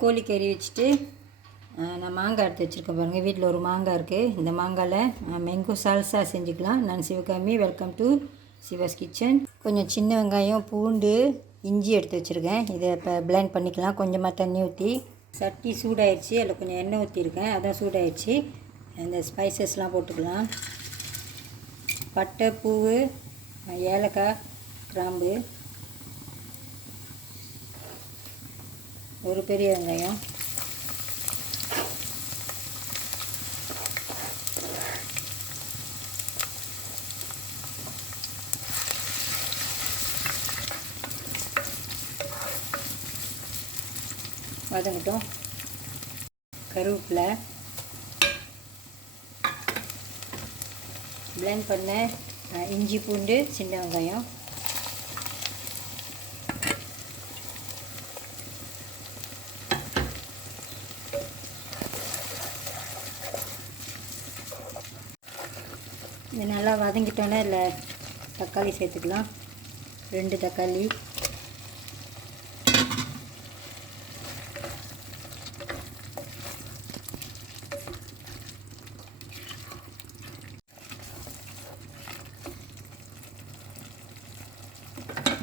கோழிக்கறி வச்சுட்டு நான் மாங்காய் எடுத்து வச்சுருக்கேன் பாருங்கள். வீட்டில் ஒரு மாங்காய் இருக்குது. இந்த மாங்காயில் மேங்கோ சால்சா செஞ்சுக்கலாம். நான் Sivakami, welcome to Siva's kitchen. கொஞ்சம் சின்ன வெங்காயம், பூண்டு, இஞ்சி எடுத்து வச்சுருக்கேன். இதை இப்போ பிளெண்ட் பண்ணிக்கலாம். கொஞ்சமாக தண்ணி ஊற்றி. சட்டி சூடாயிடுச்சு. அதில் கொஞ்சம் எண்ணெய் ஊற்றிருக்கேன். அதான் சூடாயிடுச்சு. இந்த ஸ்பைசஸ்லாம் போட்டுக்கலாம். பட்டை, பூவு, ஏலக்காய், கிராம்பு, ஒரு பெரிய வெங்காயம், வதங்கட்டும். கருவேப்பிலை, பிளெண்ட் பண்ண இஞ்சி, பூண்டு, சின்ன வெங்காயம், இது நல்லா வதங்கிட்டோன்னே இதில் தக்காளி சேர்த்துக்கலாம். 2 தக்காளி,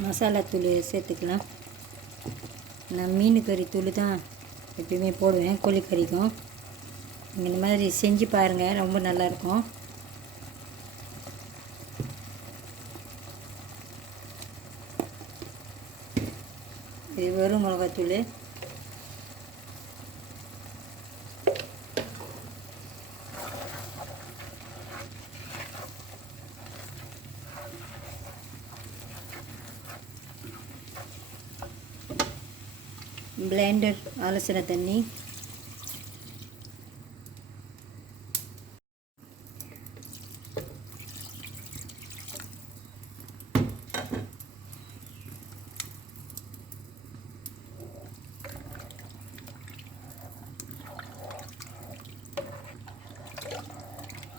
மசாலா தூள் சேர்த்துக்கலாம். நான் மீன் கறி தூள் தான் எப்பயுமே போடுவேன் கோழிக்கறிக்கும். நீங்கள் இந்த மாதிரி செஞ்சு பாருங்கள், ரொம்ப நல்லாயிருக்கும். இது வெறும் மிளகாத்தூள். பிளெண்டர் அலசின தண்ணி,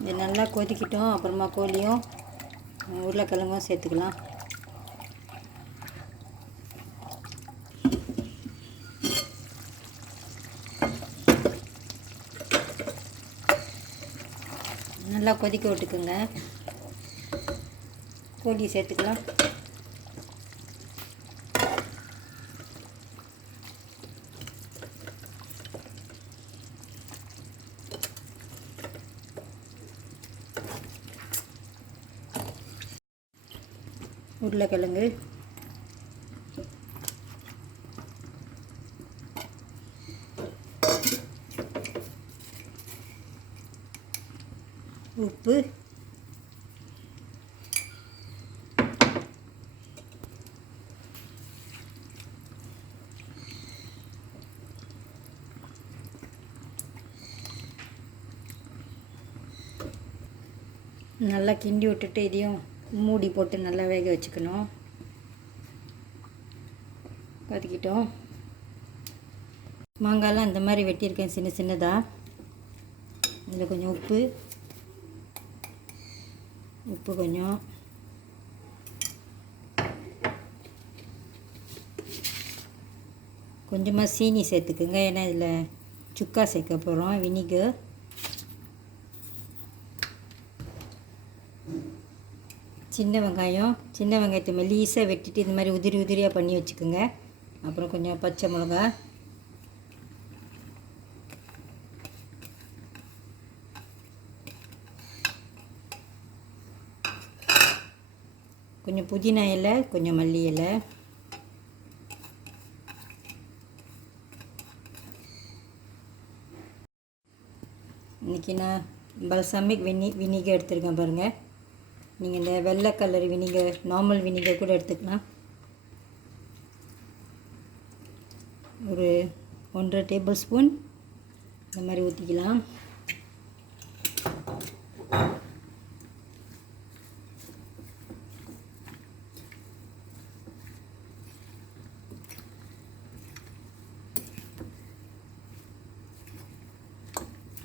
இது நல்லா கொதிக்கிட்டோம். அப்புறமா கோழியும் உருளைக்கிழங்கும் சேர்த்துக்கலாம். நல்லா கொதிக்க விட்டுக்குங்க. கோழி சேர்த்துக்கலாம். உருளைக்கிழங்கு, உப்பு, நல்லா கிண்டி விட்டுட்டு இதையும் மூடி போட்டு நல்லா வேக வச்சுக்கணும். கொதிக்கிட்டோம். மாங்காயெலாம் இந்த மாதிரி வெட்டியிருக்கேன் சின்ன சின்னதாக. இதில் கொஞ்சம் உப்பு கொஞ்சம், கொஞ்சமாக சீனி சேர்த்துக்குங்க. ஏன்னா இதில் சுக்கா சேர்க்க போகிறோம். வினிகர், சின்ன வெங்காயத்தை மெல்லிசாக வெட்டிட்டு இந்த மாதிரி உதிரியாக பண்ணி வச்சுக்கோங்க. அப்புறம் கொஞ்சம் பச்சை மிளகா, கொஞ்சம் புதினா இலை, கொஞ்சம் மல்லி இலை, இன்றைக்கி நான் பல்சமிக் வினிகர் எடுத்துருக்கேன் பாருங்கள். நீங்கள் இந்த வெள்ளை கலர் வினிகர், நார்மல் வினிகர் கூட எடுத்துக்கலாம். ஒரு 1.5 டேபிள் ஸ்பூன் இந்த மாதிரி ஊற்றிக்கலாம்.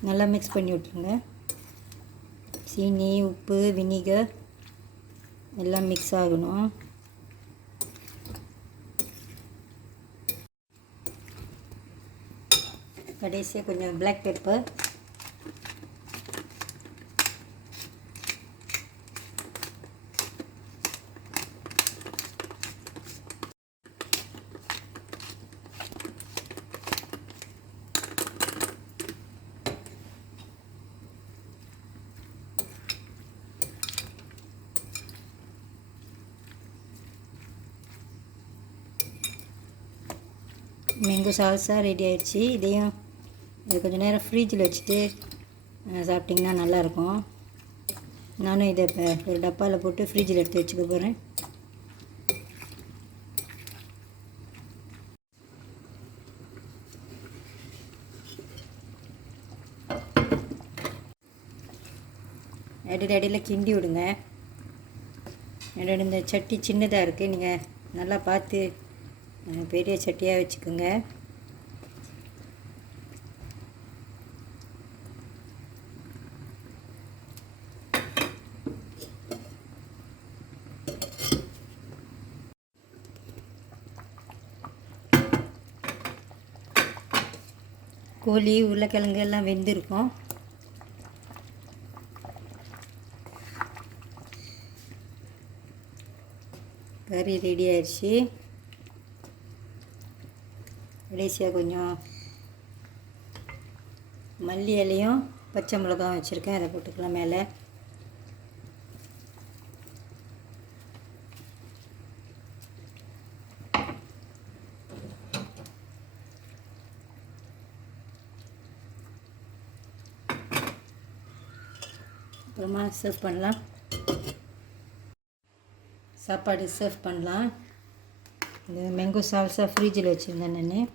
நல்லா மிக்ஸ் பண்ணி விட்டுருங்க. சீனி, உப்பு, வினிகர் எல்லாம் மிக்ஸ் ஆகணும். கடைசியாக கொஞ்சம் black pepper, mango salsa ready ஆயிடுச்சு. இதையும் இது கொஞ்சம் நேரம் ஃப்ரிட்ஜில் வச்சுட்டு சாப்பிட்டிங்கன்னா நல்லாயிருக்கும். நானும் இதை இப்போ ஒரு டப்பாவில் போட்டு ஃப்ரிட்ஜில் எடுத்து வச்சுக்க போகிறேன். இடையில கிண்டி விடுங்க. என்னோட இந்த சட்டி சின்னதாக இருக்குது, நீங்கள் நல்லா பார்த்து பெரிய சட்டியாக வச்சுக்கோங்க. கோழி உருளைக்கிழங்கு எல்லாம் வெந்திருக்கும். கறி ரெடி ஆயிடுச்சு. கடைசியாக கொஞ்சம் மல்லி இலையும் பச்சை மிளகாவும் வச்சுருக்கேன், அதை போட்டுக்கலாம் மேலே. அப்புறமா சர்வ் பண்ணலாம். சாப்பாடு சர்வ் பண்ணலாம். இந்த மேங்கோ சால்சா ஃப்ரிட்ஜில் வச்சுருந்தேன் நான்.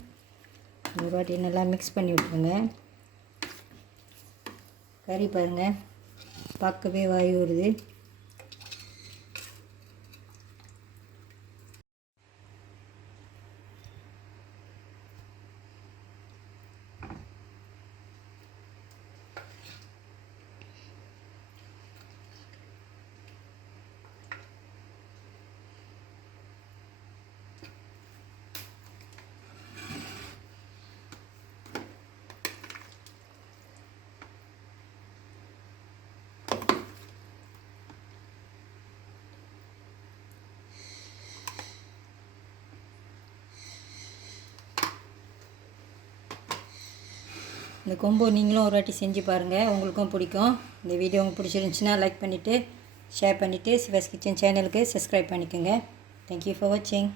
ஒரு வாட்டி நல்லா மிக்ஸ் பண்ணி விட்ருங்க. கறி பாருங்கள், பார்க்கவே வாய் வருது. இந்த கொம்போ நீங்களும் ஒரு வாட்டி செஞ்சு பாருங்கள், உங்களுக்கும் பிடிக்கும். இந்த வீடியோ உங்களுக்கு பிடிச்சிருந்துச்சுன்னா லைக் பண்ணிவிட்டு ஷேர் பண்ணிவிட்டு சிவாஸ் கிச்சன் சேனலுக்கு சப்ஸ்கிரைப் பண்ணிக்கோங்க. தேங்க்யூ ஃபார் வாட்சிங்.